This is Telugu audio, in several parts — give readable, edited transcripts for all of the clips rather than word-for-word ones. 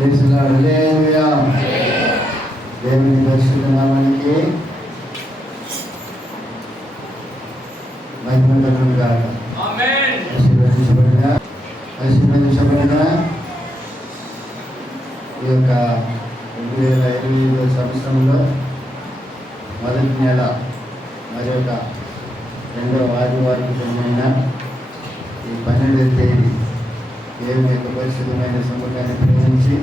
హల్లెలూయా. దేవుని పరిశుద్ధ నామానికి మహిమ కలుగును గాక. ఆమేన్. ఆశీర్వదించబడిన ఈ యొక్క 2025 సంవత్సరంలో మొదటి నెల మరి యొక్క 2వ ఆదివారం జరిగిన ఈ 12వ తేదీ దేవుని యొక్క పరిశుద్ధమైన సముఖాన్ని ప్రేమించి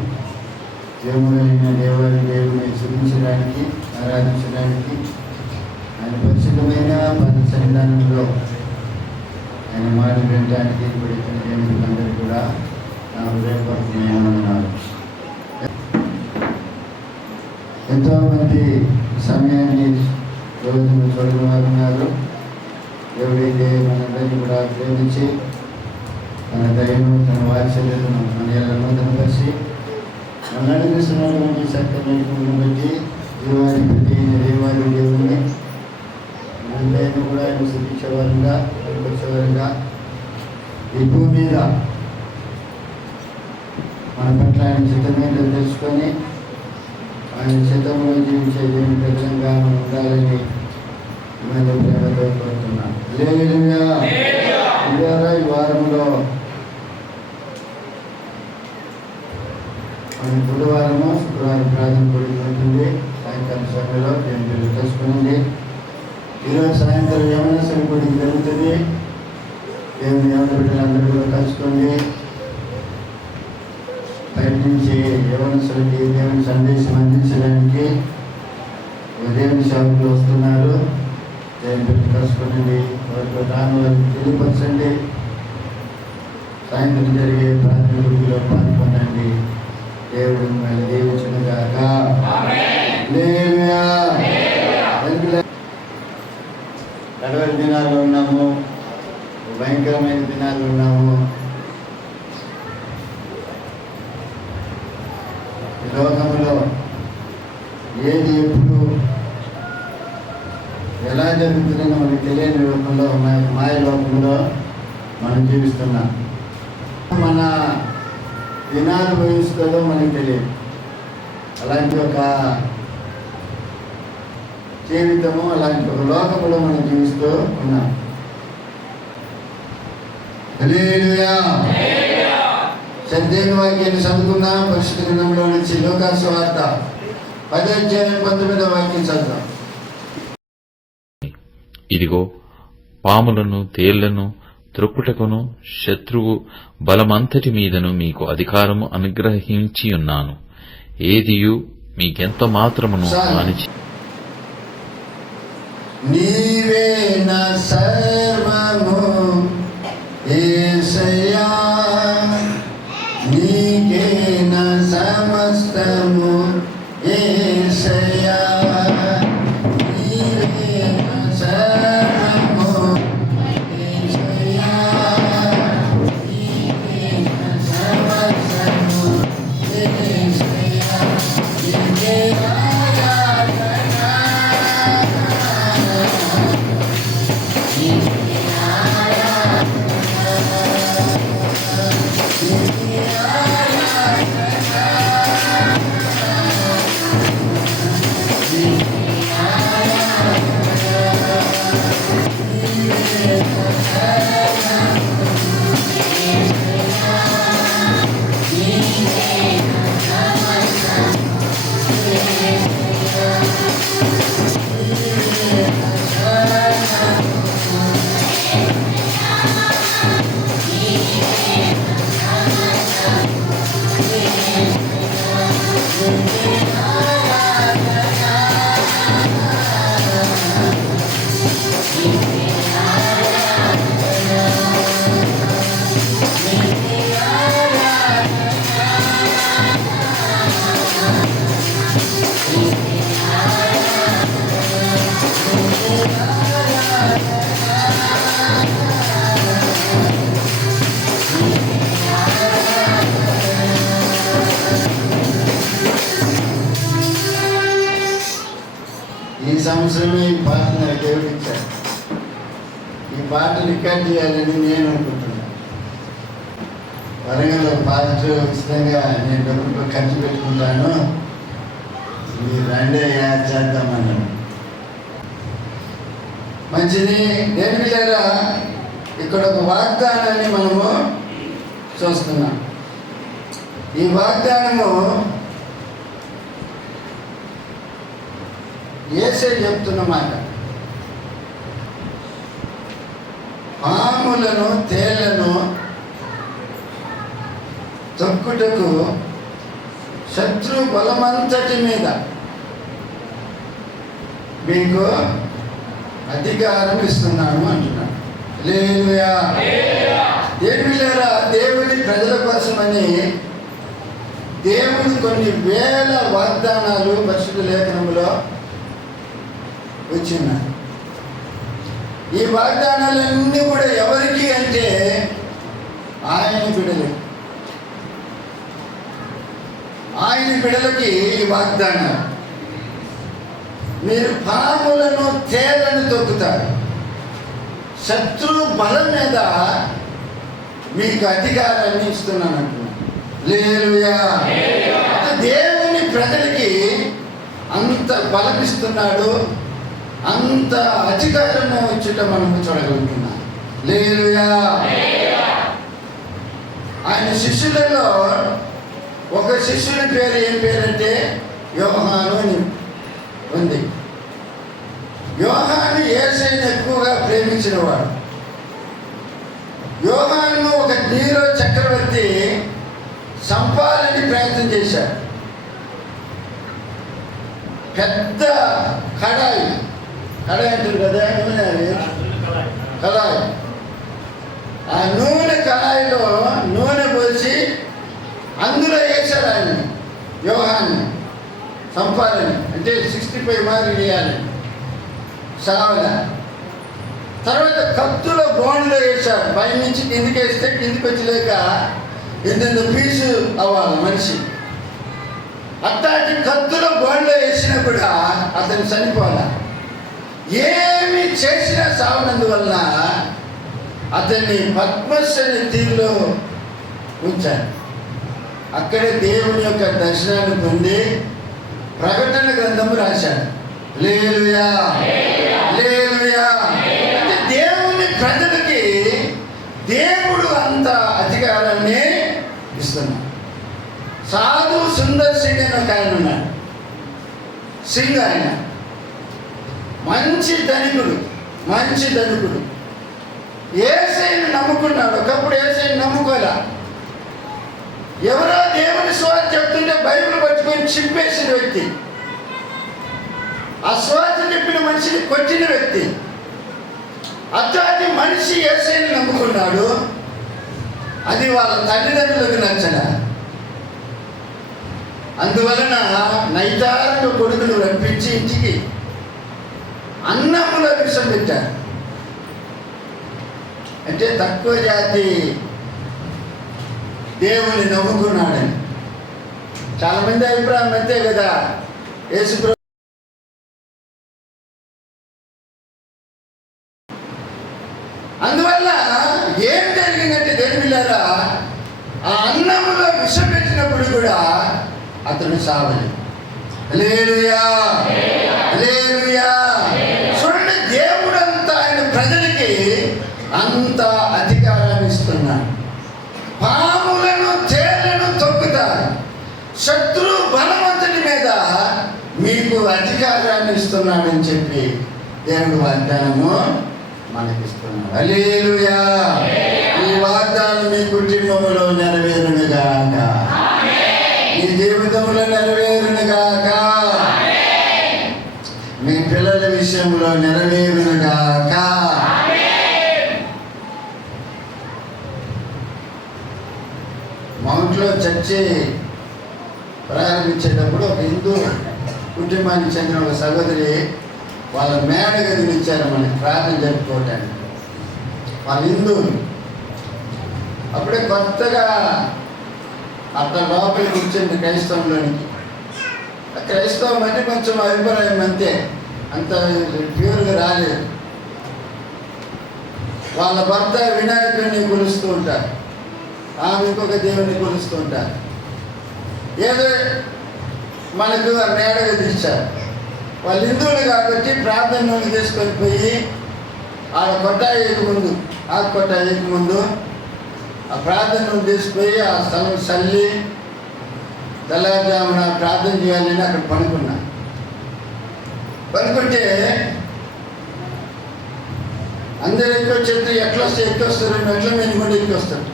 జీవములైన దేవుని స్తుతించడానికి ఆరాధించడానికి ఆయన పరిశుద్ధమైన సన్నిధానంలో ఆయన మాట వినడానికి ఇప్పుడు దేవులందరూ కూడా నా హృదయపూర్వకమైనారు. ఎంతోమంది సమయాన్ని రోజును చూడగలుగుతున్నారు. దేవుడైతే మనందరినీ కూడా ప్రేమించి తన దయను తన వాత్సల్యతను మన ఎల్లనూ కనపరిచి మన నడిపిస్తున్నటువంటి సత్యమైన బట్టి జీవాధిపతి దేవాది దేవుని అందరినీ కూడా ఆయన స్తుతించేవారుగా కనపరిచేవారుగా ఈ భూమి మీద మన పట్ల ఆయన చిత్తమేంటో తెలుసుకొని ఆయన చిత్తంలో జీవించే దేవుని ప్రజలంగా మనం ఉండాలని మన ప్రేమతో కోరుతున్నాం. హల్లెలూయా. ఈ వారంలో మన బుధవారము శుక్రవారం ప్రార్థన కూడి ఉంటుంది. సాయంకాలం సమయంలో దేవుని తెలుసుకునింది. ఈరోజు సాయంకాలం యవనస్తుల కూడి జరుగుతుంది. దేవుని యవన బిడ్డలందరూ కూడా కలుసుకోండి. బయట నుంచి యవనస్తులకి దేవుని సందేశం అందించడానికి దేవుని సేవకులు వస్తున్నారు. దేవుని బిడ్డ కలుసుకోండి. వారికి దాని వారికి తెలియపరచండి. సాయంత్రం జరిగే ప్రార్థన గుడిలో పాల్గొనండి. దేవుడు మిమ్మల్ని దీవించును గాక. హల్లెలూయా. నలభై దినాలు ఉన్నాము. భయంకరమైన దినాలు ఉన్నాము. ఈ లోకంలో ఏది ఎప్పుడు ఎలా జరుగుతుందో మనకు తెలియని లోకంలో మాయ లోకంలో మనం జీవిస్తున్నాం. మన దినాలు భవిస్తుందో మనకు తెలియదు. అలాంటి ఒక జీవితము, అలాంటి ఒక లోకంలో మనం జీవిస్తూ ఉన్నాం. హల్లెలూయా. సత్యమైన వాక్యాన్ని చదువుకుందాం. పరిశుద్ధ గ్రంథంలో నుంచి లూకాసు సువార్త 10వ అధ్యాయం 19వ వాక్యం చదువుదాం. ఇదిగో పాములను తేళ్లను త్రొక్కుటకును శత్రువు బలమంతటి మీదను మీకు అధికారము అనుగ్రహించి ఉన్నాను. ఏదియు మీకెంత మాత్రమును అనిచి నీవే నా సర్వము యేసయ్యా, నీకే నా సమస్తము యేసయ్యా, నీవే నా సర్వము యేసయ్యా, నీకే నా సమస్తము యేసయ్యా, నీకే సంవత్సరమే ఈ పాట నాకు దేవుడు ఇచ్చాడు. ఈ పాట రికార్డ్ చేయాలని నేను అనుకుంటున్నాను. వరంగల్లో పాజిటివ్ ఉచితంగా నేను డబ్బులు ఖర్చు పెట్టుకుంటాను, మీరు రండి చేద్దామన్నాడు. మంచిది. దేనికి లేదా ఇక్కడ ఒక వాగ్దానాన్ని మనము చూస్తున్నాం. ఈ వాగ్దానము యేసే చెప్తున్నమాట. పాములను తేళ్లను తొక్కుటకు శత్రు బలమంతటి మీద మీకు అధికారం ఇస్తున్నాను అంటున్నాడు. హల్లెలూయా. దేవుళ్ళారా, దేవుని ప్రజల కోసమని దేవుడు కొన్ని వేల వాగ్దానాలు పరిశుద్ధ లేఖనంలో వచ్చినాయి. ఈ వాగ్దానాలన్నీ కూడా ఎవరికి అంటే ఆయన బిడ్డలు, ఆయన బిడ్డలకి ఈ వాగ్దానాలు. మీరు పాములను తేళ్లను తొక్కుతారు, శత్రు బలం మీద మీకు అధికారాన్ని ఇస్తున్నాను అంటున్నాను. హల్లెలూయా. దేవుని ప్రజలకి అంత బలమిస్తున్నాడు, అంత అధికారము వచ్చుట మనము చూడగలుగుతున్నాం. హల్లెలూయా. ఆయన శిష్యులలో ఒక శిష్యుని పేరు ఏం పేరంటే యోహాను అని ఉంది. యోహాను యేసుని ఎక్కువగా ప్రేమించిన వాడు. యోహాను ఒక నీరో చక్రవర్తి సంపాలని ప్రయత్నం చేశాడు. పెద్ద కడాయి అంటారు కదా, కళాయి. ఆ నూనె కళాయిలో నూనె పోసి అందులో వేశారు ఆయన యోహాన్ని సంపాలని. అంటే 65 మార్లు వేయాలి సావల. తర్వాత కత్తులో బోన్లో వేశారు. పైనుంచి కిందికి వేస్తే కిందికి వచ్చలేక ఇంత పీసు అవ్వాలి మనిషి. అట్లాంటి కత్తులో బోన్లో వేసినా కూడా అతను చనిపోవాలి. ఏమి చేసినా సావనందువల్ల అతన్ని పద్మశ్రీ తీరులో ఉంచారు. అక్కడే దేవుని యొక్క దర్శనాన్ని పొంది ప్రకటన గ్రంథము రాశాడు. హల్లెలూయా. హల్లెలూయా. అంటే దేవుని ప్రజలకి దేవుడు అంత అధికారాన్ని ఇస్తున్నాడు. సాధు సుందర్ సింగ్ అని ఒక ఆయన ఉన్నాడు. సింగ్ ఆయన మంచి ధనికుడు. యేసయ్యను నమ్ముకున్నాడు. ఒకప్పుడు యేసయ్యను నమ్ముకోలే. ఎవరో దేవుని స్వార్థ చెప్తుంటే బైబిల్ పట్టుకొని చింపేసిన వ్యక్తి, ఆ స్వార్థ చెప్పిన మనిషిని కొట్టిన వ్యక్తి. అట్లాంటి మనిషి యేసయ్యను నమ్ముకున్నాడు. అది వాళ్ళ తల్లిదండ్రులకు నచ్చల. అందువలన నైతారంగా కొడుకును రప్పించి ఇంటికి అన్నములో విషం పెట్టారు. అంటే తక్కువ జాతి దేవుని నమ్ముకున్నాడని. చాలా మంది అభిప్రాయం అంతే కదా. యేసు అందువల్ల ఏం జరిగిందంటే దేవుళ్ళారా, ఆ అన్నములో విషం పెట్టినప్పుడు కూడా అతను సావలేదు. హల్లెలూయా. హల్లెలూయా. చూడండి, దేవుడు అంతా ఆయన ప్రజలకి అంత అధికారాన్ని ఇస్తున్నాడు. పాములను తేళ్లను తొక్కుతారు, శత్రు బలవంతుని మీద మీకు అధికారాన్ని ఇస్తున్నాడని చెప్పి దేవుడు వాగ్దానము మనకిస్తున్నాడు. హల్లెలూయా. ఈ వాగ్దానం మీ కుటుంబంలో నెరవేరునుగాక, మీ జీవితంలో నెరవేరునుగాక, మీ పిల్లల విషయంలో నెరవేరునుగాక. మౌంట్లో చర్చి ప్రారంభించేటప్పుడు ఒక హిందూ కుటుంబానికి చెందిన ఒక సహోదరి వాళ్ళ మేడ గదిని ఇచ్చారు మనకి ప్రార్థన జరుపుకోవటానికి. వాళ్ళ హిందువులు అప్పుడే కొత్తగా అట్లా లోపలికి కూర్చొని క్రైస్తవంలోనికి. క్రైస్తవం అంటే కొంచెం అభిప్రాయం అంతే, అంత ప్యూర్గా రాలేదు. వాళ్ళ భర్త వినాయకుడిని కొలుస్తూ ఉంటారు. ఆమె ఇంకొక దేవుని కొలుస్తుంటారు. ఏదో మనకు మేడగా తీశారు. వాళ్ళు హిందువులు కాబట్టి ప్రార్థనలు తీసుకొని పోయి ఆడ కొట్టాయికి ముందు కొట్టాయికి ముందు ఆ ప్రార్థనలు తీసుకుపోయి ఆ స్థలం చల్లి తెల్లవారుజామున ప్రార్థన చేయాలని అక్కడ పనుకున్నా. పనుకుంటే అందరు ఎక్కొచ్చేది ఎక్కొస్తారు మెట్ల మీద కూడా ఎక్కొస్తారు.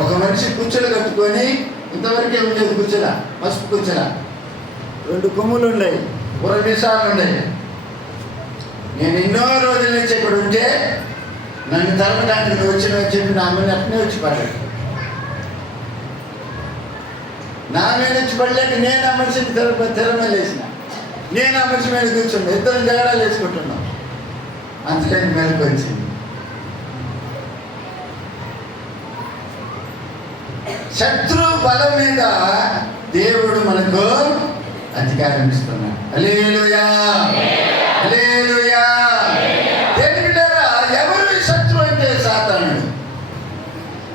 ఒక మనిషి కుర్చీలు కట్టుకొని ఇంతవరకే ఉండేది కుర్చీల, పసుపు కుర్చీల 2 కొమ్ములు ఉన్నాయి, 20 నిమిషాలు ఉన్నాయి. నేను ఎన్నో రోజుల నుంచి ఇక్కడ ఉంటే నన్ను తరపడానికి వచ్చి నా మీద అట్నే వచ్చి పడ్డాడు. నా మీద వచ్చి పడలేక నేను ఆ మనిషిని తెరమేలు వేసిన, నేను ఆ మనిషి మీద కూర్చున్నా, ఇద్దరు జగడాలు వేసుకుంటున్నాం. అంతకని మెలకు వచ్చింది. శత్రు బలం మీద దేవుడు మనకు అధికారం ఇస్తున్నాడు. హల్లెలూయా, హల్లెలూయా. దేవుడారా, ఎవరు శత్రు అంటే సాతానుడు.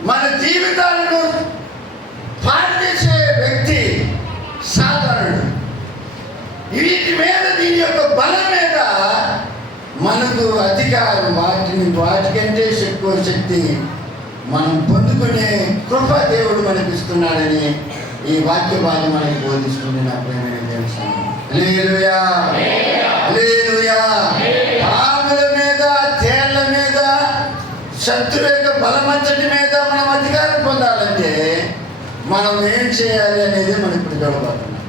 మన జీవితాలను పాడు చేసే వ్యక్తి సాతానుడు. వీటి మీద, దీని యొక్క బలం మీద మనకు అధికారం, వాటికంటే ఎక్కువ శక్తి మనం పొందుకునే కృప దేవుడు మనకి ఇస్తున్నాడని ఈ వాక్య భాగం మనకి బోధిస్తుంది. నా ప్రేమైన దేవుడు, హల్లెలూయా, హల్లెలూయా. పాముల మీద, తేళ్ల మీద, శత్రు యొక్క బలమంతటి మీద మనం అధికారం పొందాలంటే మనం ఏం చేయాలి అనేది మనం ఇప్పుడు చూడబోతున్నాం.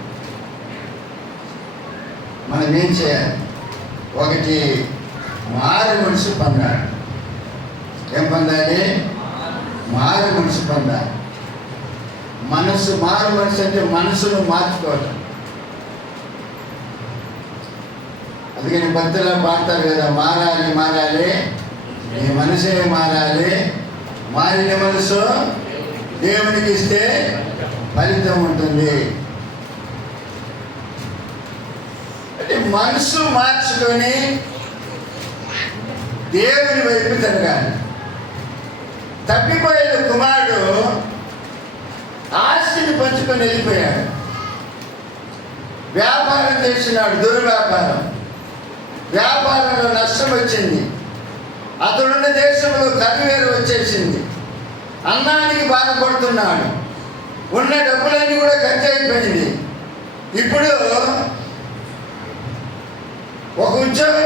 మనం ఏం చేయాలి? ఒకటి, మారు మనసు పొందాలి. ఏం పొందాలి? మారు మనసు పొందాలి. మారు మనసు అంటే మనసును మార్చుకోవటం. అందుకని భక్తులు పాడతారు కదా, మారాలి మారాలి, నీ మనసే మారాలి, మారిన మనసు దేవునికి ఇస్తే ఫలితం ఉంటుంది. అంటే మనసు మార్చుకొని దేవుని వైపు తిరగాలి. తప్పిపోయిన కుమారుడు ఆస్తిని పంచుకొని వెళ్ళిపోయాడు. వ్యాపారం చేసినాడు, దుర్వ్యాపారం. వ్యాపారంలో నష్టం వచ్చింది. అతడున్న దేశంలో కరువేరు వచ్చేసింది. అన్నానికి బాధపడుతున్నాడు. ఉన్న డబ్బులన్నీ కూడా ఖర్చు అయిపోయింది. ఇప్పుడు ఒక ఉద్యోగం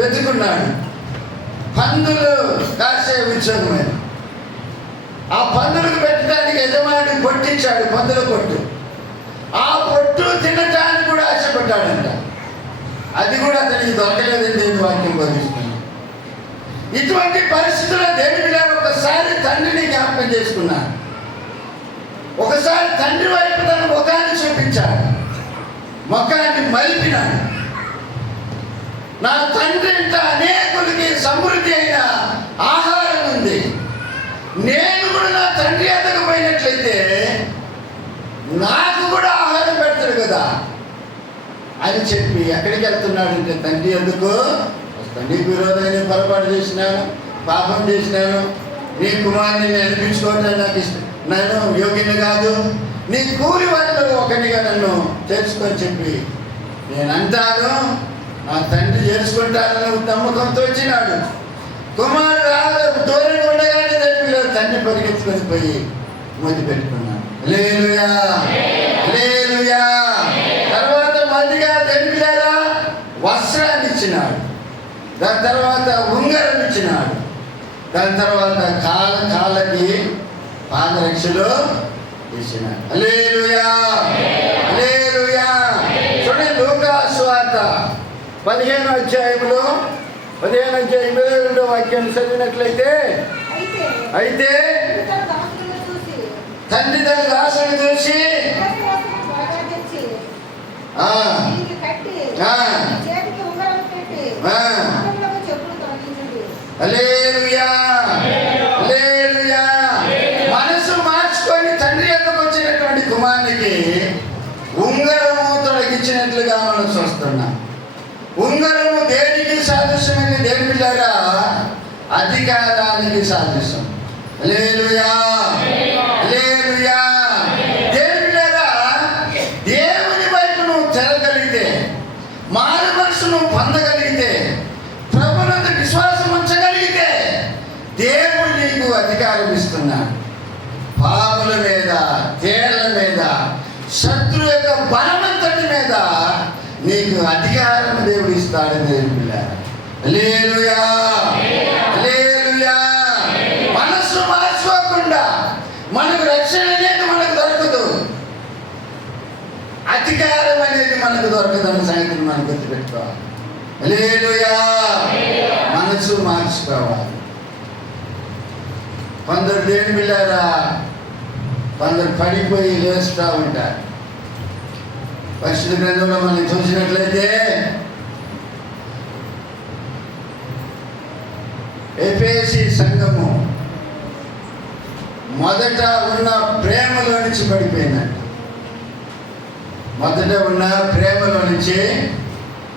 వెతుకున్నాడు. పందులు కాసే ఉద్యోగమే. ఆ పందులకు పెట్టడానికి యజమాని కొట్టించాడు, పందుల కొట్టు. ఆ పొట్టు తినటానికి కూడా ఆశపడ్డాడంట. అది కూడా అతనికి దొరకలేదని దేవుని వాక్యం బోధిస్తుంది. ఇటువంటి పరిస్థితుల్లో దేవుని ఒకసారి తండ్రిని జ్ఞాపకం చేసుకున్నాడు. ఒకసారి తండ్రి వైపు తన ముఖాన్ని చూపించాడు, ముఖాన్ని మలిపినాడు. నా తండ్రి ఇంట అనేకులకి సమృద్ధి అయిన ఆహారం ఉంది. నేను కూడా నా తండ్రి ఎదగపోయినట్లయితే నాకు కూడా ఆహారం పెడతాడు కదా అని చెప్పి ఎక్కడికి వెళ్తున్నాడంటే తండ్రి ఎందుకు నీకు విరోధమైన పొరపాటు చేసినాను, పాపం చేసినాను, నీ కుమారుని అనిపించుకోవటం నాకు ఇష్టం, నేను యోగిని కాదు, నీ కూలి వాళ్ళు ఒకనిగా నన్ను తెలుసుకొని చెప్పి నేను అంటాను, నా తండ్రి చేసుకుంటానని నమ్మకంతో వచ్చినాడు. కుమారుడు దూరంగా ఉండగానే తండ్రి పరిగెత్తుకొని పోయి మొదలు పెట్టుకున్నాడు. హల్లెలూయా, హల్లెలూయా. తర్వాత మొదటిగా దేవుడా వస్త్రాన్ని ఇచ్చినాడు. దాని తర్వాత ఉంగరం ఇచ్చినాడు. దాని తర్వాత కాళ్ళకి పాదరక్షలు ఇచ్చినాడు. హల్లెలూయా, హల్లెలూయా. చూడండి, లూకా సువార్త 15వ అధ్యాయంలో 15వ వాక్యాన్ని చదివినట్లయితే, అయితే తండ్రి తన దాసుని చూసి హల్లెలూయా, హల్లెలూయా. మనసు మార్చుకొని తండ్రి ఎందుకు వచ్చినటువంటి కుమారునికి ఉంగరము తొలగించినట్లుగా మనం చూస్తున్నాం. ఉంగరము దేనికి సాదృశ్యమైన దేవుని ద్వారా అధికారానికి సాదృశ్యం. హల్లెలూయా, హల్లెలూయా. దేవుడా, దేవుని వైపు నువ్వు తిరగలిగితే, మారు మనసు నువ్వు పొందగలిగితే, ప్రభునందు విశ్వాసం ఉంచగలిగితే, దేవుడు నీకు అధికారం ఇస్తున్నాడు. పాముల మీద, తేళ్ల మీద, శత్రు యొక్క బలమంతటి మీద నీకు అధికారం దేవుడు ఇస్తాడని దేవుడు. హల్లెలూయా, హల్లెలూయా. మనసు మార్చుకోకుండా మనకు రక్షణ అనేది మనకు దొరకదు, అధికారం అనేది మనకు దొరకదు అన్న సంగతిని మనం గుర్తుపెట్టుకోవాలి. హల్లెలూయా. మనసు మార్చుకోవాలి. కొందరు దేని పిల్లారా, కొందరు పడిపోయి లేస్తూ ఉంటారు. పరిశుద్ధ గ్రంథంలో మనం చూసినట్లయితే ఎఫెసీ సంఘము మొదట ఉన్న ప్రేమలో నుంచి పడిపోయిందంట. మొదట ఉన్న ప్రేమలో నుంచి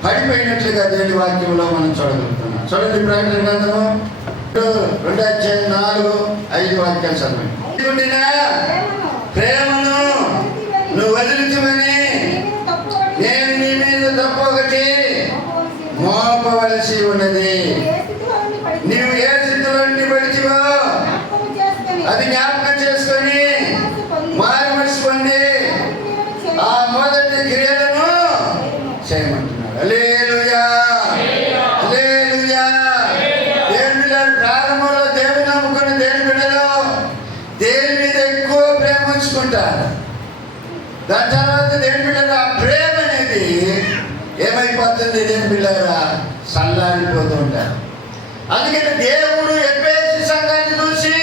పడిపోయినట్లుగా దేవుని వాక్యంలో మనం చూడగలుగుతున్నాం. చూడండి, ప్రకటన గ్రంథము 2:4-5 వాక్యాలు చదవండి. ప్రేమను నువ్వు వదిలించమని నేను నీ మీద తప్పు ఒకటి మోపవలసి ఉన్నది. నీవు ఏ స్థితిలో నుండి పడిచివో అది జ్ఞాపకం చేసుకొని మారు మనసు పొంది ఆ మొదటి క్రియలను చేయమంటున్నాడు. హల్లెలూయా, హల్లెలూయా. దేవుని బిడ్డలు, ప్రారంభంలో దేవుని నమ్ముకుని దేవుని బిడ్డలు దేవుని మీద ఎక్కువ ప్రేమ ఉంచుకుంటారు. దాని తర్వాత దేవుని బిడ్డలు ఆ ప్రేమ అనేది ఏమైపోతుంది? దేవుని బిడ్డలారా చల్లారిపోతూ ఉంటారు. అందుకని దేవుడు ఎఫెసీ సంఘాన్ని చూసి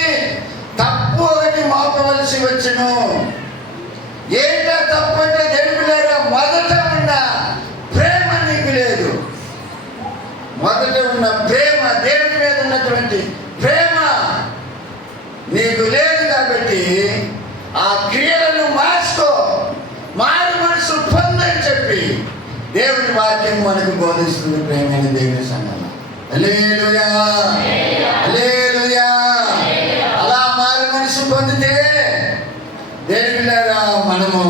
తప్పు ఒకటి మోపవలసి వచ్చును. ఏంటో తప్పు అంటే దేవుని బిడ్డలారా, మొదట ఉన్న ప్రేమ నీకు లేదు. మొదట ఉన్న ప్రేమ, దేవుని మీద ఉన్నటువంటి ప్రేమ నీకు లేదు. కాబట్టి ఆ క్రియలను మార్చుకో, మారు మనసు పొందని చెప్పి దేవుని వాక్యం మనకు బోధిస్తుంది. ప్రేమైన దేవుని సంఘం, హల్లెలూయా, హల్లెలూయా. అలా మారు మనసు పొందితే దేవుని బిడ్డలారా మనము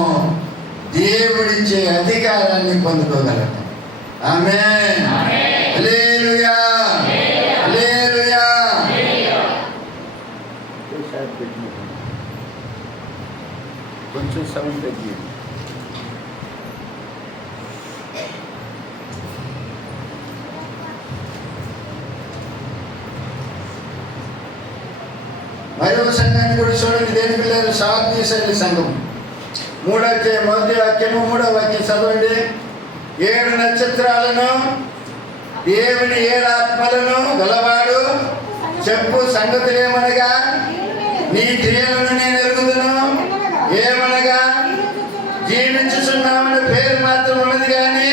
దేవుడిచ్చే అధికారాన్ని పొందుకోగలుగుతాం. ఆమేన్, హల్లెలూయా, హల్లెలూయా. కొంచెం సౌండ్ తగ్గి. మరో సంఘాన్ని కూడా చూడండి. దేవుని పిల్లలు, సాత్విక సంఘం 3:1 వాక్యము 3వ వాక్యం చదవండి. 7 నక్షత్రాలను దేవుని 7 ఆత్మలను గలవాడు చెప్పు సంగతులేమనగా, నీ క్రియలను నేను ఎరుగుదును. ఏమనగా, జీవించుచున్నామని పేరు మాత్రం ఉన్నది కానీ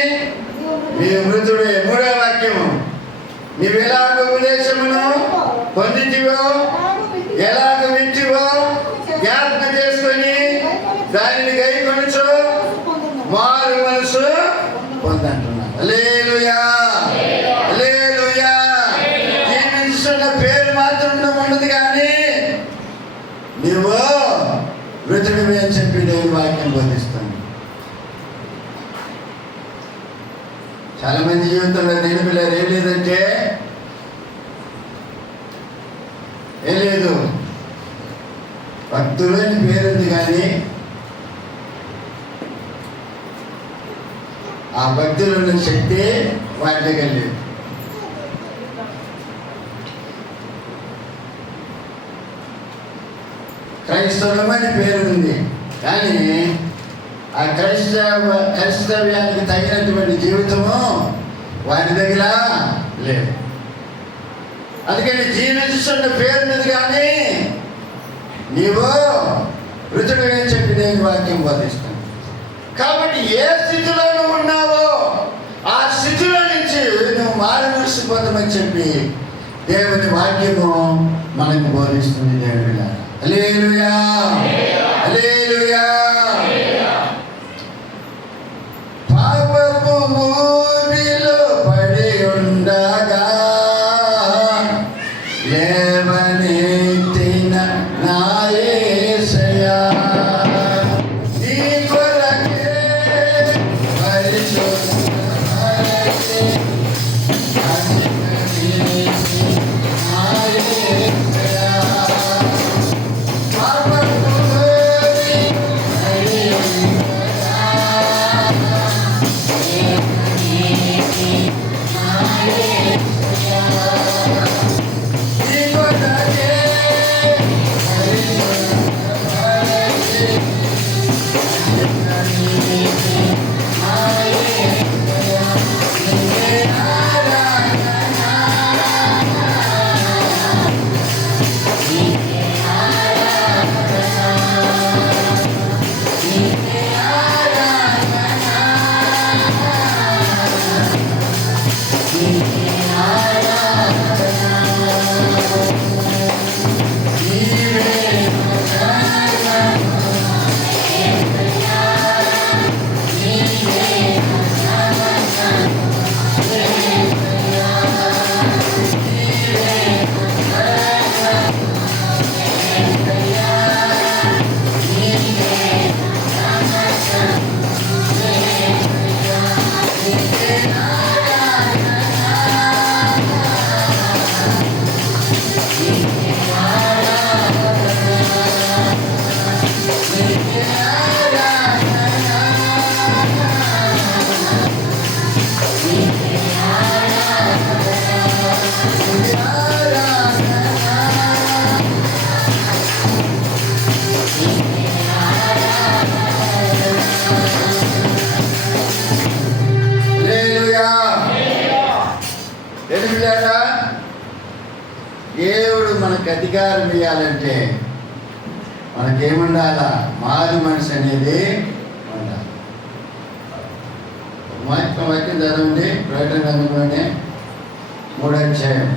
నీ మృతుడే. 3వ వాక్యము, నీవు ఎలాగ ఉపదేశమును పొందితివో, ఎలాగ వింటివో జ్ఞాపకం చేసుకొని దానిని గైకొనుచు మారు మనసు పొందంటున్నాను. హల్లెలూయా, హల్లెలూయా. జీవించున్న పేరు మాత్రం ఉన్నది కానీ నువ్వు మృతుడివి అని చెప్పి దేవుని వాక్యం బోధిస్తుంది. చాలా మంది జీవితంలో దేవుని పిల్లలు ఏం లేదంటే ఏం లేదు, భక్తులు అని పేరుంది కానీ ఆ భక్తులు ఉన్న శక్తి వాటి దగ్గర లేదు. క్రైస్తవులమని పేరుంది కానీ ఆ క్రైస్తవ్యానికి తగినటువంటి జీవితము వాటి దగ్గర లేదు. అందుకని జీవిస్తున్న పేరు మీద కానీ నీవు మృతుడు అని చెప్పి దేవుని వాక్యం బోధిస్తాను. కాబట్టి ఏ స్థితిలో నువ్వు ఉన్నావో ఆ స్థితిలో నుంచి నువ్వు మారు మనసు పొందమని చెప్పి దేవుని వాక్యము మనకు బోధిస్తుంది. దేవుని హల్లెలూయా, హల్లెలూయా. పాపపు ఊబిలో పడి ఉండగా లేవనెత్తిన దేవుడు మనకు అధికారం ఇవ్వాలంటే మనకేముండాలా? మారు మనసు అనేది ఉండాలి. వాక్యం చదవండి, ప్రకటన గ్రంథంలోనే 3వ అధ్యాయం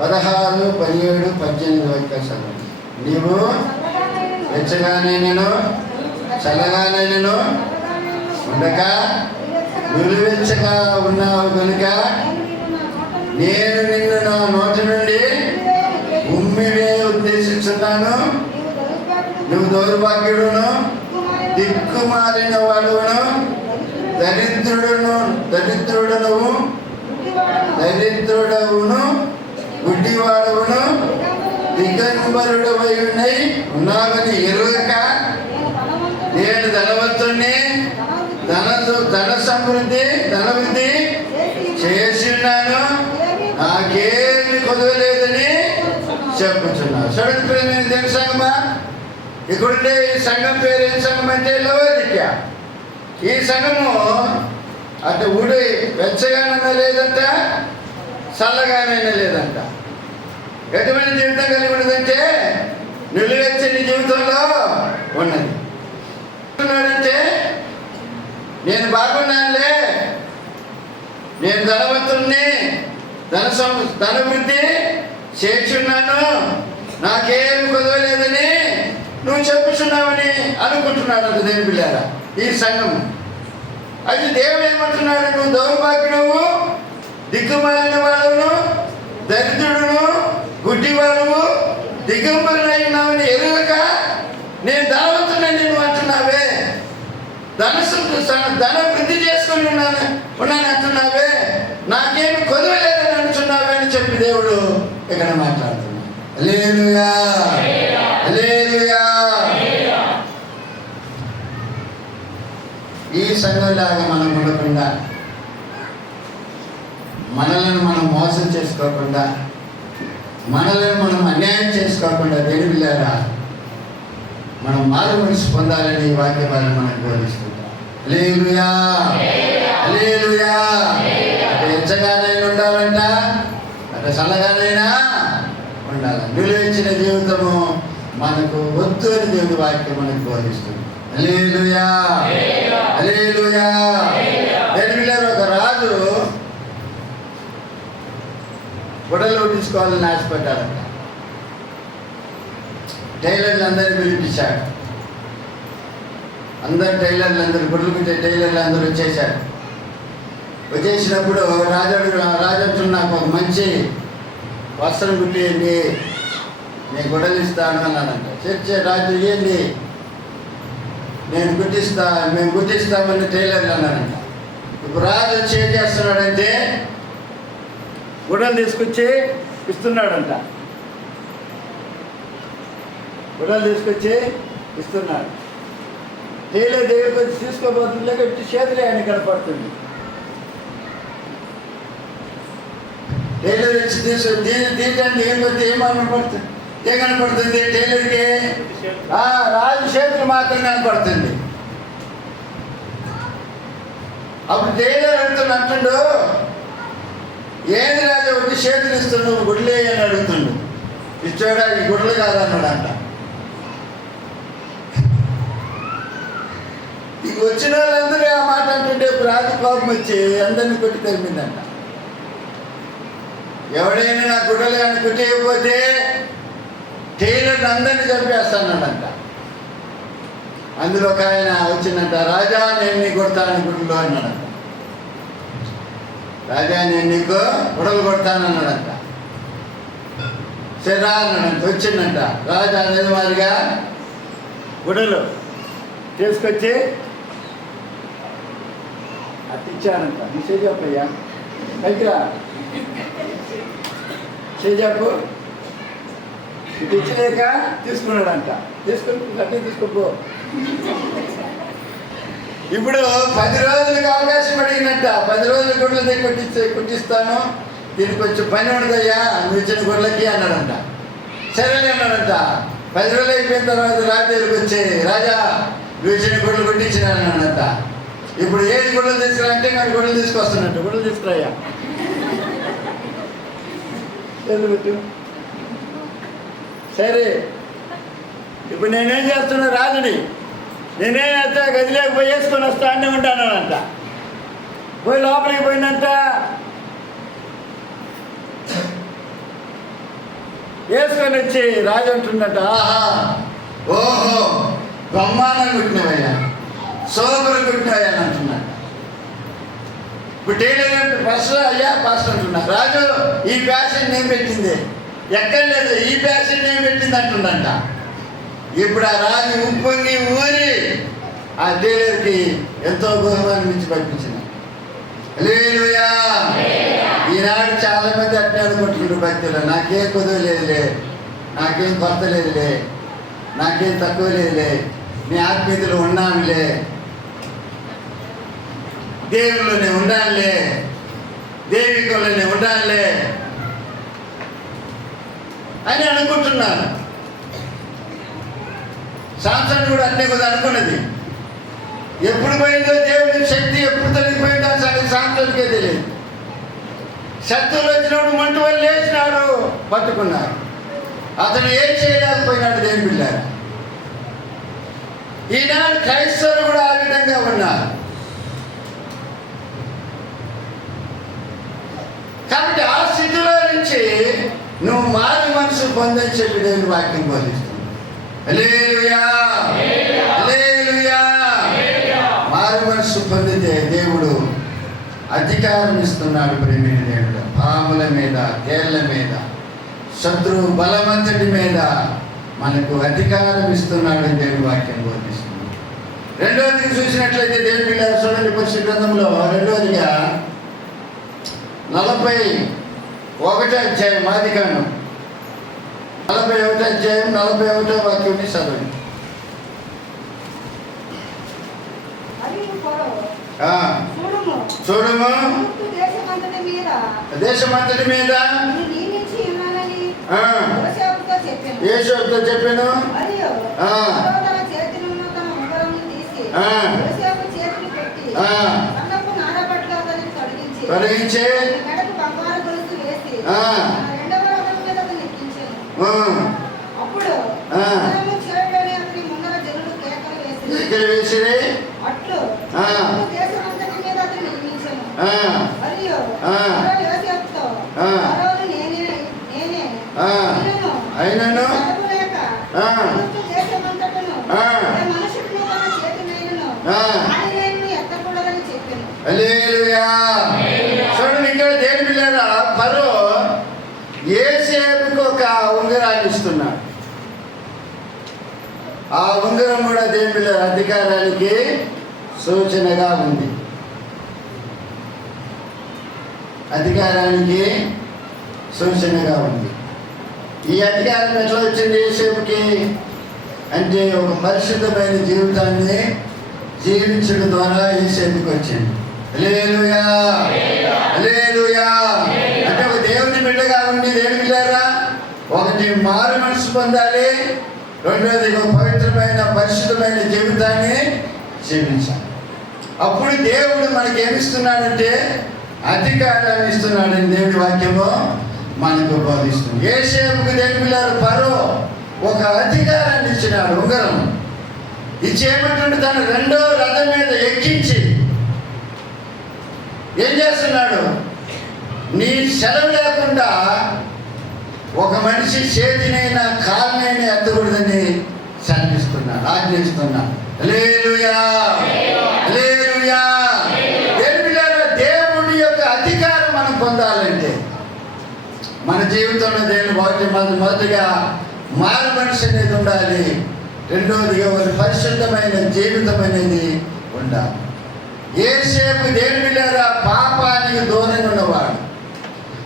16, 17, 18 వాక్యాలు చదవండి. నీవు వెచ్చగానైనను చల్లగానైనను ఉండక నిలువెచ్చగా ఉన్నావు కనుక నేను నిన్ను నా నోటి నుండి ఉమ్మివే ఉద్దేశించున్నాను. నువ్వు దౌర్భాగ్యుడును, దిక్కుమాలిన వాడును, దరిద్రుడవును, గుడ్డివాడవును, దిగంబరుడవై ఉన్నావని ఎరుగక నేను ధనవంతుణ్ణి, ధన వృద్ధి చేసి ఉన్నాను, నాకేమి కొదవలేదని చెప్పుచున్నాను. చూడండి ప్రియమైన దేవుని సంఘమా, ఇక్కడుండే ఈ సంఘం పేరు ఏం సంఘం అంటే లవోదికయ. ఈ సంఘము అటు ఊడి వెచ్చగానైనా లేదంట, చల్లగానైనా లేదంట. ఎటువంటి జీవితం కలిగి ఉన్నదంటే నిలువెచ్చని జీవితంలో ఉన్నది. అంటే నేను బాగున్నానులే, నేను ధనవంతుణ్ణి, ధన వృద్ధి చేర్చున్నాను, నాకేం కుదవలేదని నువ్వు చెప్పుచున్నావని అనుకుంటున్నాడు అంత దేవుని పిల్లారా ఈ సంఘం. అయితే దేవుడు ఏమంటున్నాడు? నువ్వు దౌర్భాగ్యుడువు, దిక్కుమాలిన వాడును, దరిద్రుడును, గుడ్డివాడువు, దిగంబరునై ఉన్నావని ఎరుగక నేను ధనవంతుడని నువ్వు అంటున్నావే, ధన వృద్ధి చేసుకొని ఉన్నాను అంటున్నావే, నాకేమి కొదవలేదని అంటున్నావే అని చెప్పి దేవుడు ఇక్కడ మాట్లాడుతున్నాడు. హల్లెలూయా, హల్లెలూయా. ఈ సంఘంలాగా మనం ఉండకుండా, మనలను మనం మోసం చేసుకోకుండా, మనలను మనం అన్యాయం చేసుకోకుండా దేవుని బిడ్డలారా మనం మారు మనసు పొందాలని ఈ వాక్యాలను మనకు బోధిస్తుంటాం. హల్లెలూయా, హల్లెలూయా. అటు ఎచ్చగానైనా ఉండాలంట, అటు చల్లగానైనా ఉండాలి. నిలువెచ్చిన జీవితము మనకు వద్దు అని దేవుని వాక్యం మనకు బోధిస్తుంది. హల్లెలూయా, హల్లెలూయా. దేవుని బిడ్డలారా, ఒక రాజు గుడ్డలు కుట్టించుకోవాలని ఆశపడ్డాడంట. టైలర్లు అందరినీ పిలిపించాడు. టైలర్లు గుడ్లు కుట్టే టైలర్లు అందరూ వచ్చేసాడు. వచ్చేసినప్పుడు రాజు నాకు ఒక మంచి వస్త్రం కుట్టేయండి, నేను గుడ్డలు ఇస్తాను అన్నాడంట. చర్చే రాజు ఇవ్వండి, మేము కుట్టిస్తామని టైలర్లు అన్నాడంట. ఇప్పుడు రాజు వచ్చి ఏం చేస్తున్నాడంటే గుడ్డలు తీసుకొచ్చి ఇస్తున్నాడంట. టైలర్ దగ్గరికి వచ్చి తీసుకోబోతుంది, లేకపోతే చేతులే ఆయన కనపడుతుంది. టైలర్ వచ్చి తీయటానికి ఏం కొద్ది ఏమన్నా పడుతుంది, ఏం కనపడుతుంది టైలర్కి? రాజు చేతులు మాత్రం కనపడుతుంది. అప్పుడు టైలర్ అంటుండు, ఏంది రాజు ఒకటి చేతులు ఇస్తున్నావు, గుడ్లే అని అడుగుతుండు. ఇచ్చాడా? ఈ గుడ్లు కాదన్నాడంట. ఇక వచ్చిన వాళ్ళందరూ ఆ మాట అంటుంటే రాజు కోపం వచ్చి అందరినీ కొట్టి తరిమిందంట. ఎవడైనా నా గుడ్డలు కానీ కొట్టేయకపోతే టైలర్ని అందరినీ చంపేస్తానంట. అందులో ఒక ఆయన వచ్చిందంట, రాజా నేను నీ కొడతాను గుడ్లు అన్నాడంట. రాజా నేను నీకు గుడలు కొడతానన్నాడంట. సరే అన్నాడంట. వచ్చిందంట రాజా అనేది మాదిరిగా గుడలు తీసుకొచ్చి అట్టిచ్చానంట. నీ చేజాపయ్యా దగ్గర చేజాపు ఇది ఇచ్చలేక తీసుకున్నాడంట. తీసుకుని గట్టి తీసుకోపో. ఇప్పుడు 10 రోజులకు అవకాశం అడిగినట్ట. 10 రోజుల గుడ్లు కుట్టిస్తాను, దీనికి కొంచెం పని ఉండదయ్యా నువ్వు ఇచ్చిన గుడ్లకి అన్నాడంట. సరేనే అన్నాడంట. 10 రోజులు అయిపోయిన తర్వాత రాజు దగ్గరికి వచ్చి, రాజా నువ్వు ఇచ్చిన గుడ్లు కుట్టించినానంట. ఇప్పుడు ఏది గుడ్లు తీసుకురా అంటే నాకు గుడ్లు తీసుకొస్తున్నట్టు. గుడ్లు తీసుకురాయ్యా పెట్టు. సరే ఇప్పుడు నేనేం చేస్తున్నా రాజుని, నేనేం చేస్తా గదిలోకి పోయి వేసుకొని వస్తా అన్నీ ఉంటానంట. పోయి లోపలికి పోయినంట వేసుకొని వచ్చి రాజు అంటుందట, ఆహా ఓహో బ్రహ్మాండం కుట్టినవయ్యా, సోదరు కుట్టినవయ్యా అని అంటున్నాడు. ఇప్పుడు టైలర్ ఫస్ట్ అయ్యా ఫస్ట్ అంటున్నా, రాజు ఈ ఫ్యాషన్ నేను పెట్టింది, ఎక్కడ లేదు ఈ ఫ్యాషన్ నేను పెట్టింది అంటుండంట. ఇప్పుడు ఆ రాజు ఉప్పొంగి ఊరి ఆ టైలర్కి ఎంతో బహుమానం ఇచ్చి పంపించింది. హల్లెలూయా. ఈనాడు చాలా మంది అట్నే అనుకుంటున్నారు భక్తులు, నాకేం కుదువ లేదులే, నాకేం కొరత లేదులే, నాకేం తక్కువ లేదులే, నీ ఆత్మీయతలో ఉన్నానులే, దేవుళ్ళని ఉండాలే, దేవికులని ఉండాలే అని అనుకుంటున్నాను. సాంసన్ కూడా అన్నీ కూడా అనుకున్నది. ఎప్పుడు పోయిందో దేవుడి శక్తి ఎప్పుడు తొలగిపోయిందో అసలు సాంసన్కే తెలియదు. శత్రువులు వచ్చినప్పుడు మంటు వాళ్ళు లేచినాడు, పట్టుకున్నారు. అతను ఏం చేయలేకపోయినాడు దేవుని బిడ్డారా. ఈనాడు క్రైస్తవులు కూడా ఆ విధంగా ఉన్నారు. కాబట్టి ఆ స్థితిలో నుంచి నువ్వు మారు మనసు పొందని చెప్పి దేవుని వాక్యం బోధిస్తుంది. హల్లెలూయా, హల్లెలూయా. మారు మనసు పొందితే దేవుడు అధికారం ఇస్తున్నాడు. ప్రేమైన దేవుడు పాముల మీద, తేళ్ల మీద, శత్రు బలమంతటి మీద మనకు అధికారం ఇస్తున్నాడు అని దేవుని వాక్యం బోధిస్తుంది. రెండవది చూసినట్లయితే దేవుని బిడ్డ చూడండి, పరిశుద్ధ గ్రంథంలో రెండవదిగా 41వ అధ్యాయం ఆదికాండం 41వ అధ్యాయం 41వ వాక్యం చదవండి. చూడము దేశమంతటి మీద యేషోబుతో చెప్పాను, తొలగించే వేసిరే అయినను హల్లెలూయా. చూడండి ఇక్కడ దేవుని బిడ్డలారా, ఫరో యోసేపుకు ఒక ఉంగరాన్ని ఇస్తున్నాడు. ఆ ఉంగరం కూడా దేవుని బిడ్డల అధికారానికి సూచనగా ఉంది. అధికారానికి సూచనగా ఉంది. ఈ అధికారం ఎట్లా వచ్చింది యోసేపుకి అంటే ఒక పరిశుద్ధమైన జీవితాన్ని జీవించడం ద్వారా యోసేపుకి వచ్చింది. హల్లెలూయా, హల్లెలూయా. అంటే ఒక దేవుని బిడ్డగా ఉండి దేవుని బిడ్డలారా ఒకటి మారు మనసు పొందాలి, రెండోది పవిత్రమైన పరిశుద్ధమైన జీవితాన్ని జీవించాలి. అప్పుడు దేవుడు మనకి ఏమిస్తున్నాడంటే అధికారాన్ని ఇస్తున్నాడని దేవుడి వాక్యము మనకు బోధిస్తుంది. యోసేపుకు దేవుడు ఫరో ఒక అధికారాన్ని ఇచ్చినాడు, ఉంగరం ఇచ్చి ఏమంటుండే తన రెండో రథం మీద ఎక్కించి ఏం చేస్తున్నాడు, నీ సెలవు లేకుండా ఒక మనిషి చేతినైనా కాళ్ళనైనా ఎత్తకూడదని శాంతిస్తున్నాడు, ఆజ్ఞిస్తున్నాడు. హల్లెలూయా, హల్లెలూయా. దేవుడి యొక్క అధికారం మనం పొందాలంటే మన జీవితంలో దేవుని మొదటిగా మారు మనిషి అనేది ఉండాలి, రెండోదిగా ఒక పరిశుద్ధమైన జీవితం అనేది ఉండాలి. యోసేపు దేవుని పాపానికి దూరంగా ఉన్నవాడు,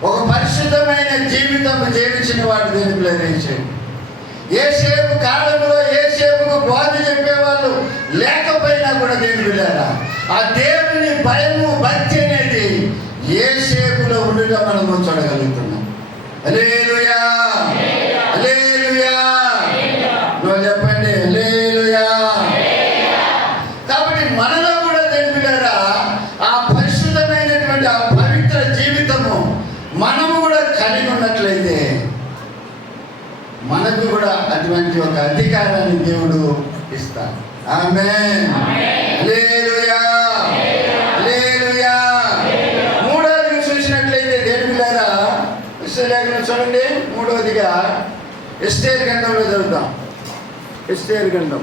ఒక పరిశుద్ధమైన జీవితం జీవించిన వాడు దేవుని యోసేపు. యోసేపు కాలంలో యోసేపుకు బోధ చెప్పేవాళ్ళు లేకపోయినా కూడా దేవుని ఆ దేవుని భయము భక్తి అనేది యోసేపులో ఉండగా మనము చూడగలుగుతున్నాం. హల్లెలూయా, హల్లెలూయా. నువ్వు చెప్పండి హల్లెలూయా. కాబట్టి మనలో కూడా దేవుని ఆ పరిశుద్ధమైనటువంటి ఆ పవిత్ర జీవితము మనము కూడా కలిగి ఉన్నట్లయితే మనకు కూడా అటువంటి ఒక అధికారాన్ని దేవుడు ఇస్తాడు. ఆమేన్, హల్లెలూయా, హల్లెలూయా. మూడోది చూసినట్లయితే దేవుని లేఖనం చూడండి, మూడవదిగా ఎస్తేరు గ్రంథంలో చదువుతాం. ఎస్తేరు గ్రంథం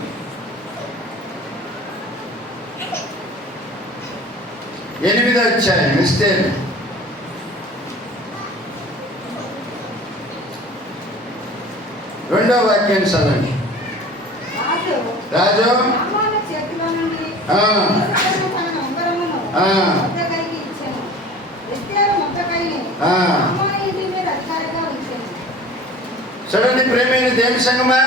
8వ అధ్యాయం. ఎస్తేరు 2వ వాక్యాన్ని చదవండి. రాజు చూడండి ప్రేమైన దేవుని సంగమా,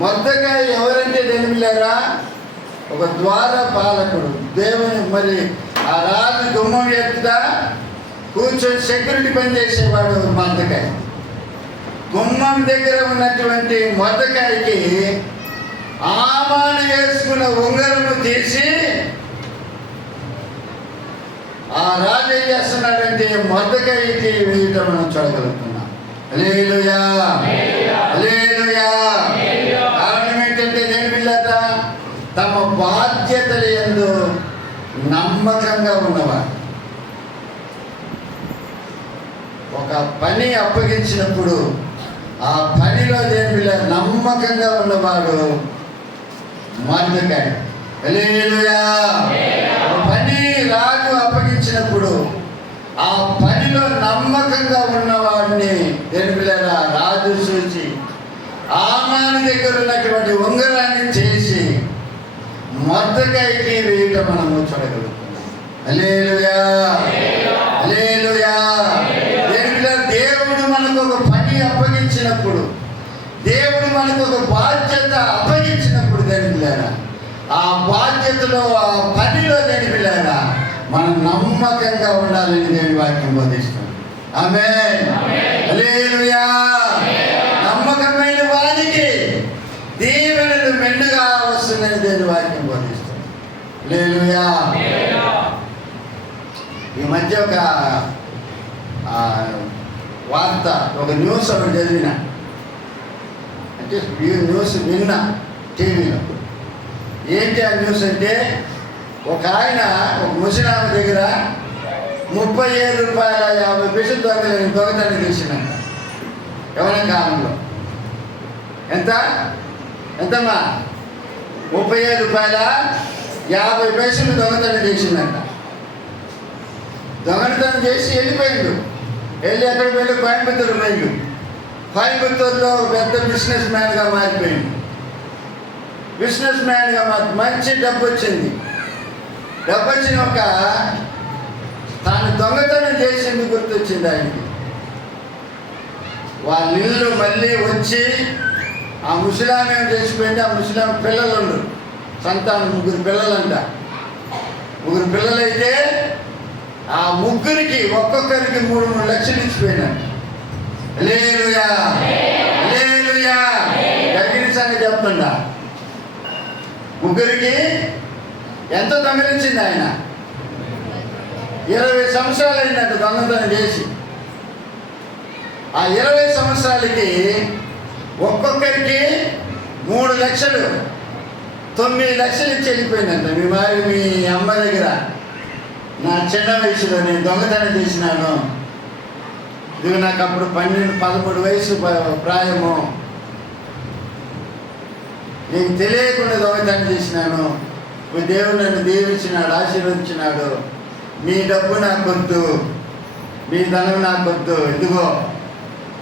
మొర్దెకై ఎవరంటే దేవునిలారా ఒక ద్వార పాలకుడు. దేవుని మరి ఆ రాజు గుమ్మం ఎత్తుదా కూర్చొని సెక్యూరిటీ పని చేసేవాడు మొర్దెకై. గుమ్మం దగ్గర ఉన్నటువంటి మొర్దెకైకి ఆమాను వేసుకున్న ఉంగరము తీసి ఆ రాజు ఏం చేస్తున్నాడంటే మొర్దెకైకి వేయటం మనం చూడగలుగుతున్నాం. హల్లెలూయా, హల్లెలూయా. కారణం ఏంటంటే దేవునిలాట తమ బాధ్యతల యందు నమ్మకంగా ఉన్నవాడు. ఒక పని అప్పగించినప్పుడు ఆ పనిలో దేవుని నమ్మకంగా ఉన్నవాడు మొర్దెకై. హల్లెలూయా. పని రాజు అప్పగించినప్పుడు ఆ పనిలో నమ్మకంగా ఉన్నవాడిని దేవుని రాజు చూసి ఆమాను దగ్గర ఉన్నటువంటి ఉంగరాన్ని చేసి మొర్దెకైకి వేయటం మనము చూడగలుగుతున్నాం. హల్లెలూయా, హల్లెలూయా. దేవుడు మనకు ఒక పని అప్పగించినప్పుడు, దేవుడు మనకు ఒక బాధ్యత అప్పగించినప్పుడు దేవుని ఆ బాధ్యతలో ఆ పనిలో దేవుని మనం నమ్మకంగా ఉండాలని దేవుని వాక్యం బోధిస్తుంది. ఆమేన్, హల్లెలూయా. నమ్మకమైన వారికి దీవెనలు మెండుగా వస్తుందని దేవుని వాక్యం బోధిస్తుంది. హల్లెలూయా. ఈ మధ్య ఒక వార్త, ఒక న్యూస్ ఒకటి చదివిన, అంటే న్యూస్ విన్నా టీవీలో. ఏంటి ఆ న్యూస్ అంటే, ఒక ఆయన ఒక ముసలామ దగ్గర 37 రూపాయల 50 పైసలు దొంగతనం చేసినాక ఎవరి కాలంలో ఎంతమ్మా 37 రూపాయల 50 పైసలు దొంగతనం చేసిందంట. దొంగతనం చేసి వెళ్ళిపోయిండు. వెళ్ళి ఎక్కడికి వెళ్ళి కోయంబత్తూరు పోయిండు. కోయంబత్తూరులో పెద్ద బిజినెస్ మ్యాన్గా మారిపోయింది. బిజినెస్ మ్యాన్గా మంచి డబ్బు వచ్చింది. డబ్బు వచ్చినాక తాను దొంగతనం చేసింది గుర్తొచ్చింది ఆయనకి. వాళ్ళ ఇల్లు మళ్ళీ వచ్చి ఆ ముసలామె చేసిపోయింది. ఆ ముసలామె పిల్లలు ఉండరు, సంతానం 3 పిల్లలంట. 3 పిల్లలైతే ఆ ముగ్గురికి ఒక్కొక్కరికి 3-3 లక్షలు ఇచ్చిపోయినాడు. హల్లెలూయా, హల్లెలూయా. జరిగిన సంగతి చెప్తుండా. ముగ్గురికి ఎంత దొంగిలించింది ఆయన? 20 సంవత్సరాలు అయిందంట దొంగతనం చేసి. ఆ 20 సంవత్సరాలకి ఒక్కొక్కరికి 3 లక్షలు, 9 లక్షలు ఇచ్చి వెళ్ళిపోయిందంట. మీ అమ్మ దగ్గర నా చిన్న వయసులో నేను దొంగతనం చేసినాను, ఇది నాకు అప్పుడు 12-13 వయసు ప్రాయము, నీకు తెలియకుండా దొంగతనం చేసినాను, దేవుడు నన్ను దీవించినాడు, ఆశీర్వదించినాడు, మీ డబ్బు నాకొద్దు, మీ ధనం నాకొద్దు, ఇదిగో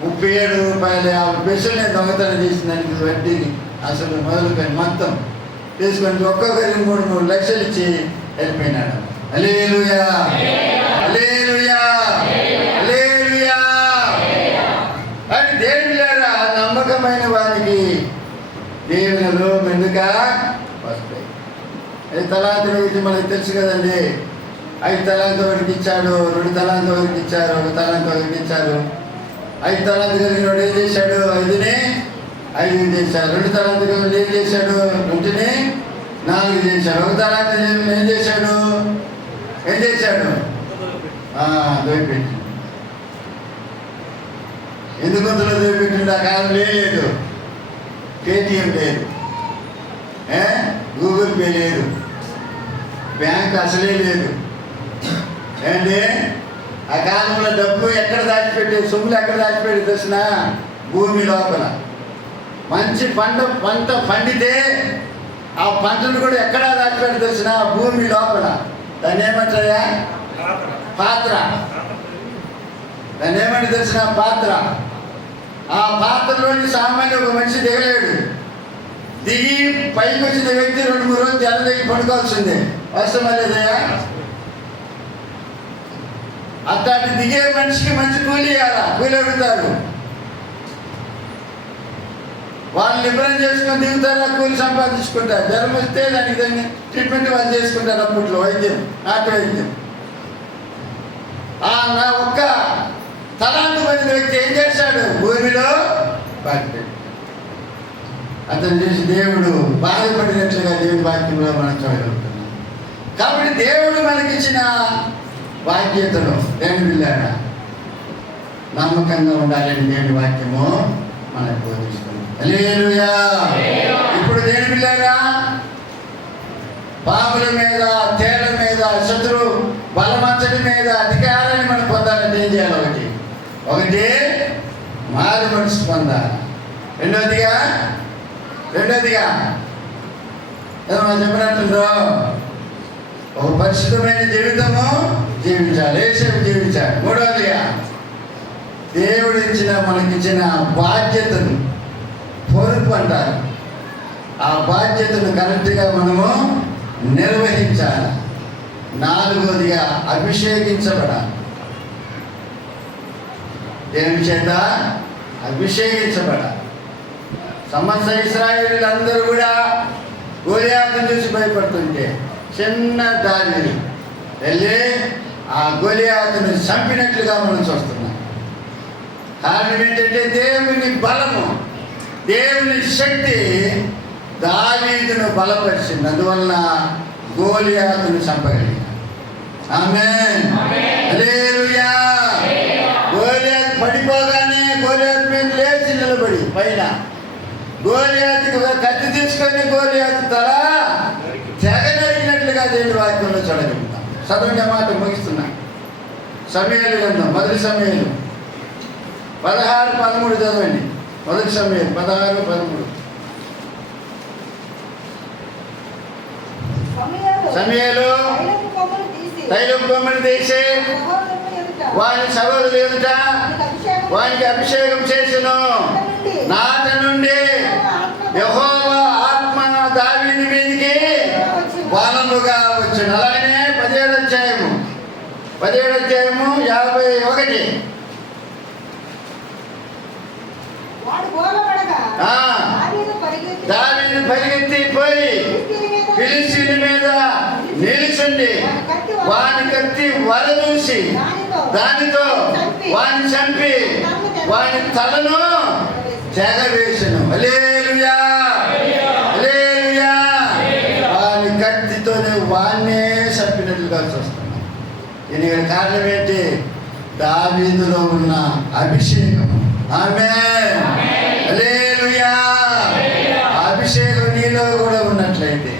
37 రూపాయలు 50 పైసలు నేను దొంగతనం చేసినానికి వడ్డీ అసలు మొదలుకొని మొత్తం తీసుకొని ఒక్కొక్కరికి 3 లక్షలు ఇచ్చి వెళ్ళిపోయినాడు. హల్లెలూయా, హల్లెలూయా, హల్లెలూయా. అంటే దేవునిలారా నమ్మకమైన వారికి దేవునిలో మెండుగా వస్తాయి. 5 తలాంతుల గురించి మనకు తెలుసు కదండి. 5 తలాంతుల వాడికి ఇచ్చాడు, 2 తలాంతుల వాడికి ఇచ్చారు, 1 తలాంతుల వాడికి ఇచ్చారు. 5 తలాంతులు కలిగిన వాడు ఏం చేశాడు? 5ని 5 చేశాడు. 2 తలాంతులు కలిగిన ఏం చేశాడు? 2ని 4 చేశాడు. 1 తలాంతులు ఏం చేశాడు? దోపిపెట్టి. ఎందుకు అందులో దోపిపెట్టిండు? ఆ కాలం లేదు, పేటిఎం లేదు, గూగుల్ పే లేదు, బ్యాంక్ అసలే లేదు. ఏంటి ఆ కాలంలో డబ్బు ఎక్కడ దాచిపెట్టి, సొమ్ములు ఎక్కడ దాచిపెట్టి తెలిసిన? భూమి లోపల. మంచి పంట పండితే ఆ పంటను కూడా ఎక్కడ దాచిపెట్టి తెలిసిన? భూమి లోపల. దాన్ని ఏమంటారా? పాత్ర. దాన్ని ఏమంటే తెలిసిన? పాత్ర. ఆ పాత్రలోని సామాన్య ఒక మనిషి దిగలేడు. దిగి పైకి వచ్చిన వ్యక్తి 2-3 రోజులు జల దిగి పడుకోవాల్సిందే. అవసరం లేదయా? అట్లాంటి దిగే మనిషికి మంచి కూలి ఇవ్వాలా? కూలి అడుగుతారు. వాళ్ళు నిబ్రం చేసుకొని దిగుతారా, కూలి సంపాదించుకుంటారు. జ్వరం వస్తే దానికి ట్రీట్మెంట్ వాళ్ళు చేసుకుంటారు. అప్పట్లో వైద్యం, నాటు వైద్యం. నా ఒక్క తలాంతు పొందిన వ్యక్తి ఏం చేశాడు? భూమిలో పాతిపెట్టాడు. అతను చూసి దేవుడు బాధపడినట్లుగా దేవుని వాక్యంలో మనం చూడగలుగుతున్నాం. కాబట్టి దేవుడు మనకిచ్చిన బాధ్యతను దేవుని బిడ్డలారా నమ్మకంగా ఉండాలని దేవుని వాక్యము మనకు బోధిస్తుంది. హల్లెలూయా. ఇప్పుడు దేవుని బిడ్డలారా పాముల మీద, తేళ్ల మీద, శత్రు బలమంతటి మీద అధికారాన్ని మనం పొందాలంటే ఏం చేయాలి? ఒకటి మారు మనసు పొందాలి. రెండోదిగా మనం చెప్పినట్టుందో ఒక పరిశుద్ధమైన జీవితము జీవించాలి, యేసుని జీవించాలి. మూడవదిగా దేవుడు మనకిచ్చిన బాధ్యతను పొరుపు అంటారు. ఆ బాధ్యతను కరెక్ట్గా మనము నిర్వహించాలి. 4వదిగా అభిషేకించబడాలి. దేవుని చేత అభిషేకించబడాలి. సమస్త ఇశ్రాయేలీయులందరూ కూడా గోలియాతును చూసి భయపడుతుంటే చిన్న దావీదు వెళ్ళి ఆ గోలియాతును చంపినట్లుగా మనం చూస్తున్నాం. కారణం ఏంటంటే దేవుని బలము, దేవుని శక్తి దావీదును బలపరిచింది. అందువలన గోలియాతును చంపగలిగింది. ఆమేన్, హల్లెలూయా. గోలియాతు పడిపోగానే గోలియాతు మీద లేచి నిలబడి పైన గోలియాతుకు కత్తి తీసుకొని గోలియాతు తల తెగ నరికినట్లుగా దేవుని వాక్యంలో చూడగలుగుతాం. చదవండి, మాట ముగిస్తున్నా. సమూయేలు గ్రంథం, 1 సమూయేలు 16-13 చదవండి. 1 సమూయేలు 16-13. సమూయేలు తైలపు కొమ్మను తీసి వాని సహోదరుల ఎదుట వానికి అభిషేకం చేసెను. నాట నుండి యెహోవా ఆత్మ దావీదు మీదికి బలముగా వచ్చెను. అలాగనే 17వ అధ్యాయము 51. దావీదు పరిగెత్తి పోయి ఫిలిష్తీయుల మీద నిలుచుండి వాని కత్తి వరదూసి దానితో వాని చంపి వాని తలను తెగవేసెను. హల్లెలూయా, హల్లెలూయా. వాని కత్తితోనే వాన్నే చంపినట్లుగా చూస్తున్నాం. దీనికి కారణం ఏంటి? దావీదులో ఉన్న అభిషేకం. ఆమేన్, హల్లెలూయా. అభిషేకం నీలో కూడా ఉన్నట్లయితే,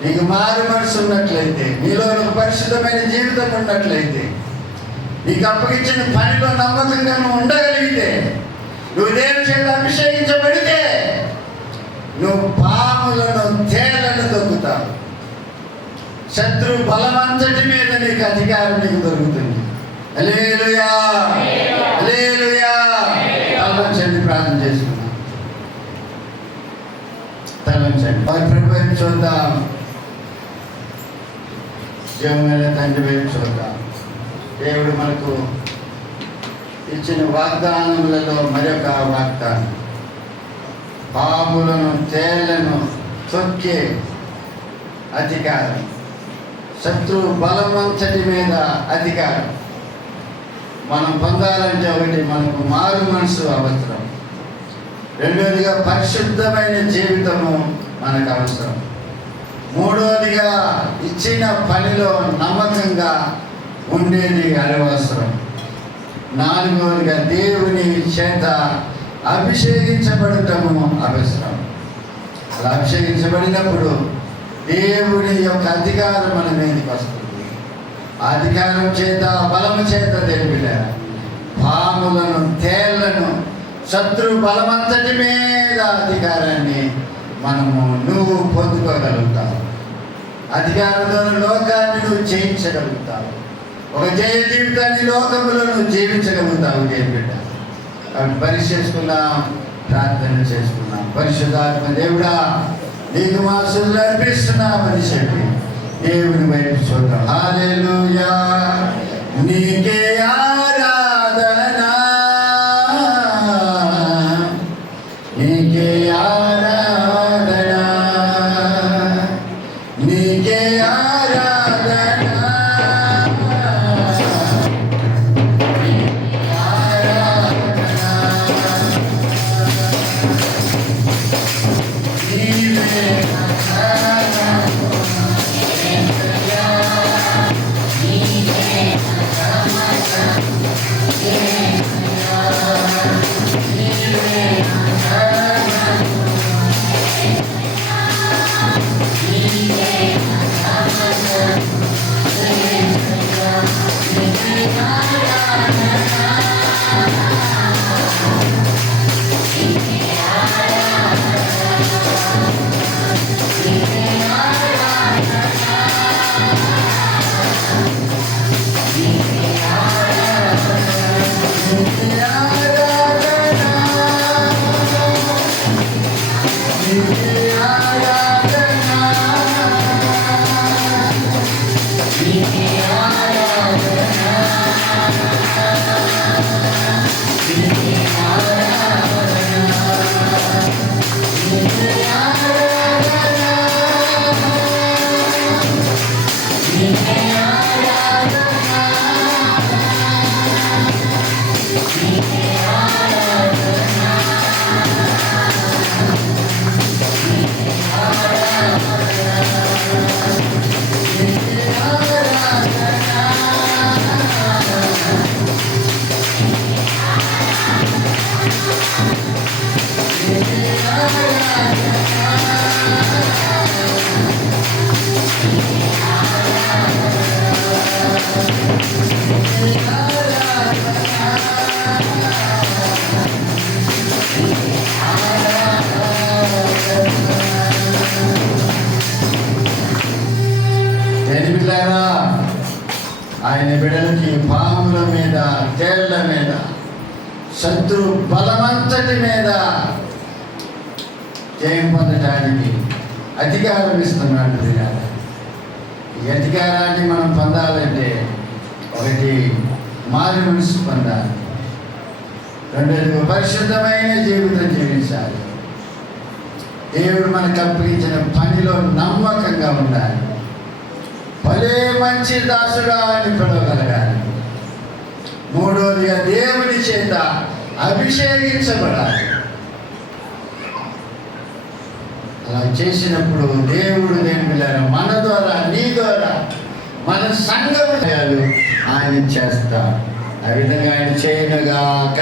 నీకు మారు మనసు ఉన్నట్లయితే, నీలో ఒక పరిశుద్ధమైన జీవితం ఉన్నట్లయితే, నీకు అప్పగించిన పనిలో నమ్మకంగా నువ్వు ఉండగలిగితే, నువ్వు దేవుని చేత అభిషేకించబడితే, నువ్వు పాములను తేళ్లను దొక్కుతావు. శత్రు బలమంతటి మీద నీకు అధికారం నీకు దొరుకుతుంది. హల్లెలూయా, హల్లెలూయా. తలవంచండి, ప్రార్థన చేసుకున్నాం. తలవంచండి. వారి ప్రభు వైపు చూద్దాం, జీవమైన తండ్రి వైపు చూద్దాం. దేవుడు మనకు ఇచ్చిన వాగ్దానములలో మరొక వాగ్దానం, పాములను తేళ్లను తొక్కే అధికారం, శత్రు బలమంతటి మీద అధికారం మనం పొందాలంటే ఒకటి మనకు మారు మనసు అవసరం, రెండోదిగా పరిశుద్ధమైన జీవితము మనకు అవసరం, మూడోదిగా ఇచ్చిన పనిలో నమ్మకంగా ఉండేది అవసరం, నాలుగోదిగా దేవుని చేత అభిషేకించబడటము అవసరం. అలా అభిషేకించబడినప్పుడు దేవుని యొక్క అధికారం మన మీదకి వస్తుంది. ఆ అధికారం చేత, బలము చేత తెలిపిలే పాములను తేళ్లను శత్రు బలమంతటి మీద అధికారాన్ని నువ్వు పొందుకోగలుగుతావు. అధికారంతో లోకాన్ని నువ్వు జయించగలుగుతావు. ఒక జయ జీవితాన్ని లోకములో నువ్వు జీవించగలుగుతావు. బిడ్డ, కాబట్టి పరీక్ష చేసుకున్నాం, ప్రార్థన చేసుకున్నాం. పరిశుద్ధాత్మ దేవుడా, నీకు మా స్తుతులు అర్పిస్తున్నామని చెప్పి దేవుని వైపు చూద్దాం. హల్లెలూయా, నీకే ఆరాధన, నీకే ఆరాధన, నీకే ఆరాధన, నీవే ఆయన బిడ్డలకి పాముల మీద, తేళ్ల మీద, శత్రు బలమంతటి మీద జయం పొందటానికి అధికారం ఇస్తున్నాడు. ఈ అధికారాన్ని మనం పొందాలంటే ఒకటి మారు మనసు పొందాలి, రెండోది పరిశుద్ధమైన జీవితం జీవించాలి, దేవుడు మనకు అప్పగించిన పనిలో నమ్మకంగా ఉండాలి. భలే మంచి దాసుడా అని పిలవగలగాలి. మూడోదిగా దేవుని చేత అభిషేకించబడాలి. అలా చేసినప్పుడు దేవుడు మన ద్వారా, నీ ద్వారా, మన సంఘము ఆయన చేస్తారు. ఆ విధంగా ఆయన చేయనుగాక.